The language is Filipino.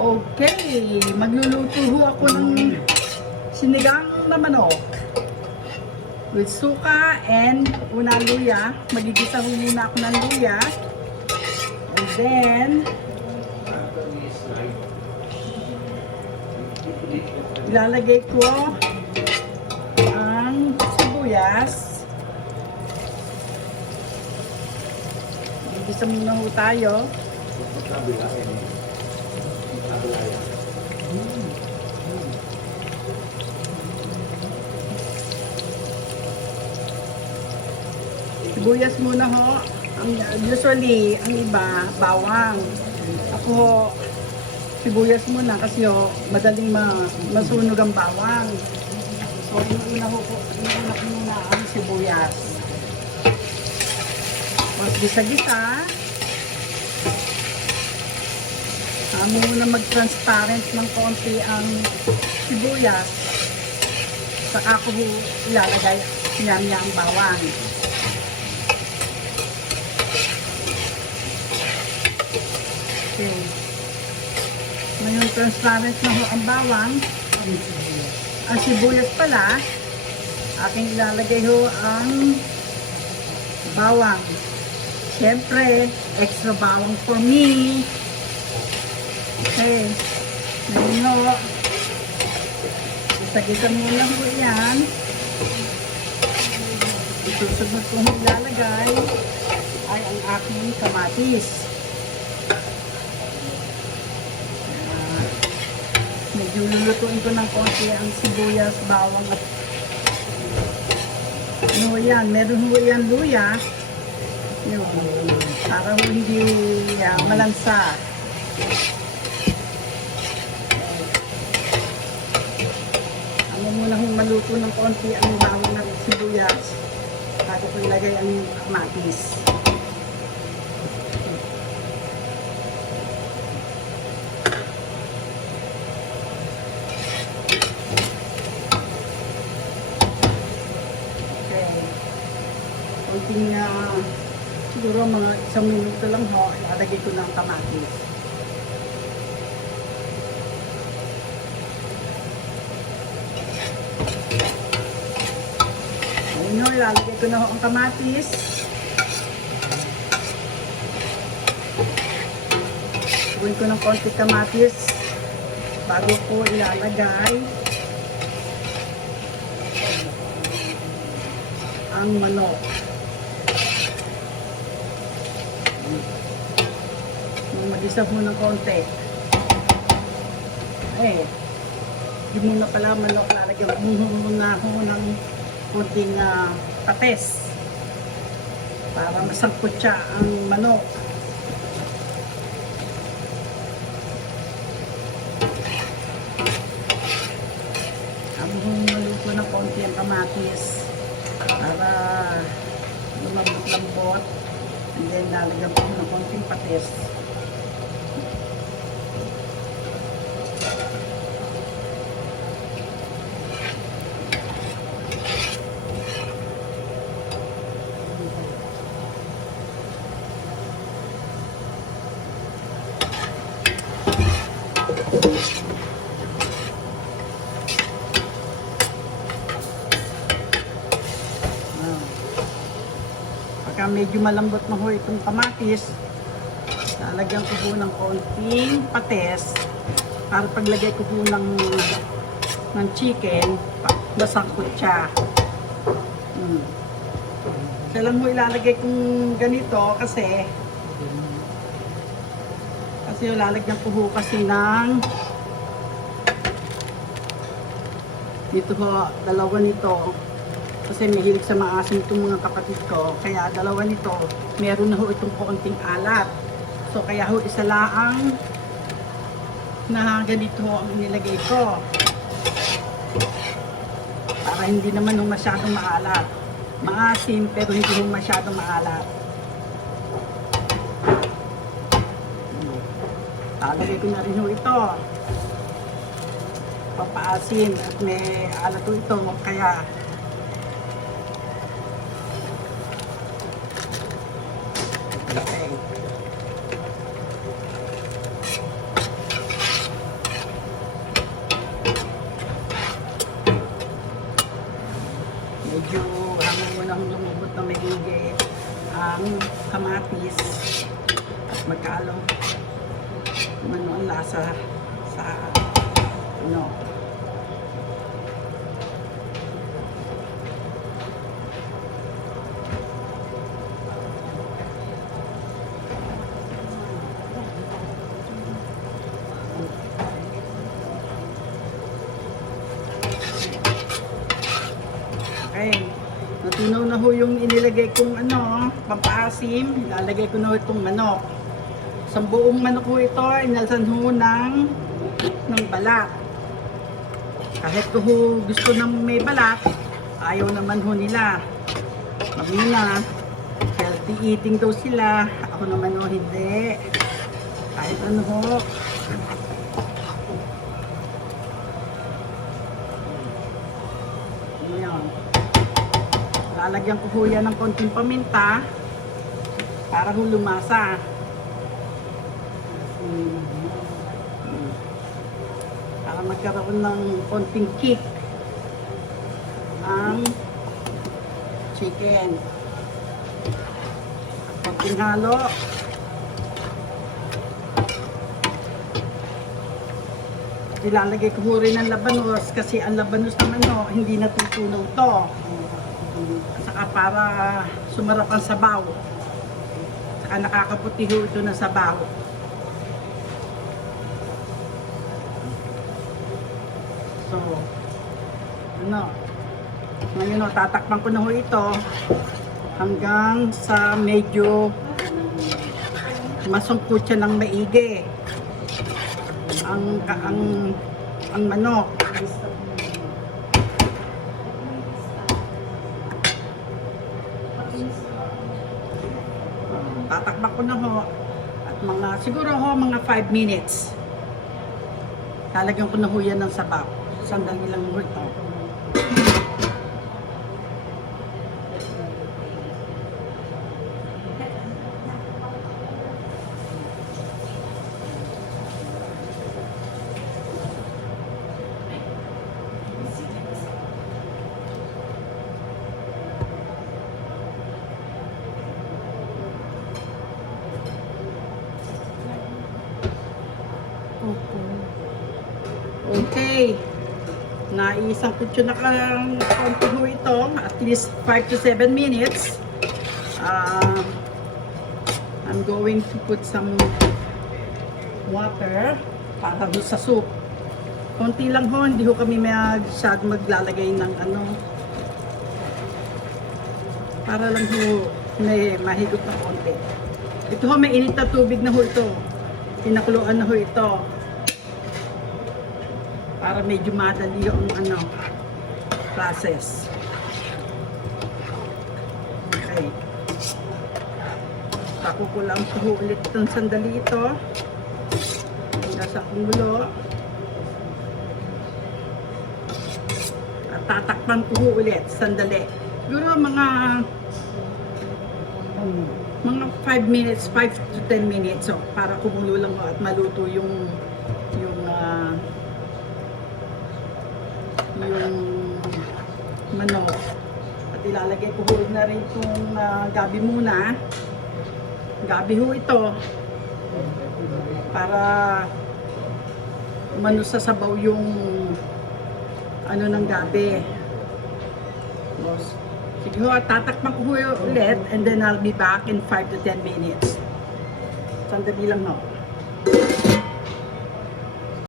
Okay, magluluto ho ako ng sinigang na manok with suka and una luya. Magigisa ho muna ako ng luya. And then, ilalagay ko ang sibuyas. Magigisa muna ho tayo. Sibuyas muna ho. Usually, ang iba, bawang. Ako, sibuyas muna kasi ho, madaling masunog ang bawang. So, inuuna ko muna ang sibuyas. Mas gisa-gisa. Muna mag-transparent ng konti ang sibuyas. Saka ko ilalagay niya ang bawang. Okay. Ngayon transparent na ho ang bawang. Ang sibuyas pala, aking ilalagay ho ang bawang. Siyempre, extra bawang for me. Okay. Ngayon ho, isa-gisa muna ho yan. Isusunod kong ilalagay ay ang aking kamatis. Medyo lulutuin ko ng konti ang sibuyas, bawang at ano yan, meron ho yan luya. Yun, para ho hindi malansa. Muna hong maluto ng konti ang bawang ng sibuyas bago ko ilagay ang kamatis. Okay. Konting siguro mga 1 minuto lang ho, ilalagay ko ng kamatis. Ilalagay ko na ho ang kamatis. Tuwin ko ng konti kamatis bago ko ilalagay ang manok. Mag-isa mo ng konti. Hindi muna pala manok, lalagyan muna ho ng kunting pates para masangkot siya ang manok. Habang maluto ng konti ang kamatis para lumambot-lambot, and then lalagyan ko ng konting pates. Pagka medyo malambot na ho itong kamatis, lalagyan ko po ng konting pates para paglagay ko po ng chicken, masangkot siya. Kaya lang mo ilalagay kong ganito kasi lalagyan ko po kasi ng dito ho, 2 nito kasi mahilig sa maasim itong mga kapatid ko, kaya 2 nito meron na ho itong konting alat, so kaya ho isa laang na ganito ho ang nilagay ko para hindi naman ho masyadong maalat, maasim pero hindi ho masyadong maalat. Lalagay ko na rin ho ito, papaasim at may alat ho ito, kaya okay. ang kamatis at magkalo ano ang lasa sa ano. Okay. Natunaw na ho yung inilagay kong ano, pampaasim. Ilalagay ko na ho itong manok. Sa buong manok ho ito, inalsan ho ng balat. Kahit ko ho gusto ng may balat, ayaw naman ho nila. Mamina, healthy eating daw sila. Ako naman ho hindi. Kahit ano ho. Ayan. Lalagyan ko ho yan ng konting paminta para ho lumasa. Para magkaroon ng konting kick ang chicken. Konting halo. Ilalagay ko ho rin ang labanos kasi ang labanos naman ho, hindi natutunaw to. At saka para sumarap ang sabaw. Saka nakakaputi ho ito na sabaw. So, ano, ngayon o, tatakpan ko na ho ito hanggang sa medyo masungkot siya ng maigi ang manok. Tatakpan ko na ho at siguro ho mga 5 minutes. Lalagyan ko na ho yan ng sabaw. Sandali lang ho ito. Okay. Naisang kutso na konti ho ito. At least 5 to 7 minutes. I'm going to put some water para ho sa soup. Konti lang ho. Hindi ho kami maglalagay ng ano. Para lang ho may mahigop na konti. Ito ho, may init na tubig na ho ito. Pinakuluan na ho ito. Para medyo madali yung ano, process. Okay. Tako ko lang po ulit itong sandali ito. Nasa kumulo. At tatakpan ko ulit sandali. Siguro mga 5 minutes, 5 to 10 minutes. So, para kumulo lang at maluto yung manok. At ilalagay ko na rin itong gabi muna. Gabi ho ito. Para umano sa sabaw yung ano ng gabi. Sige ho, tatakpan ko ulit and then I'll be back in 5 to 10 minutes. Sandali lang ho.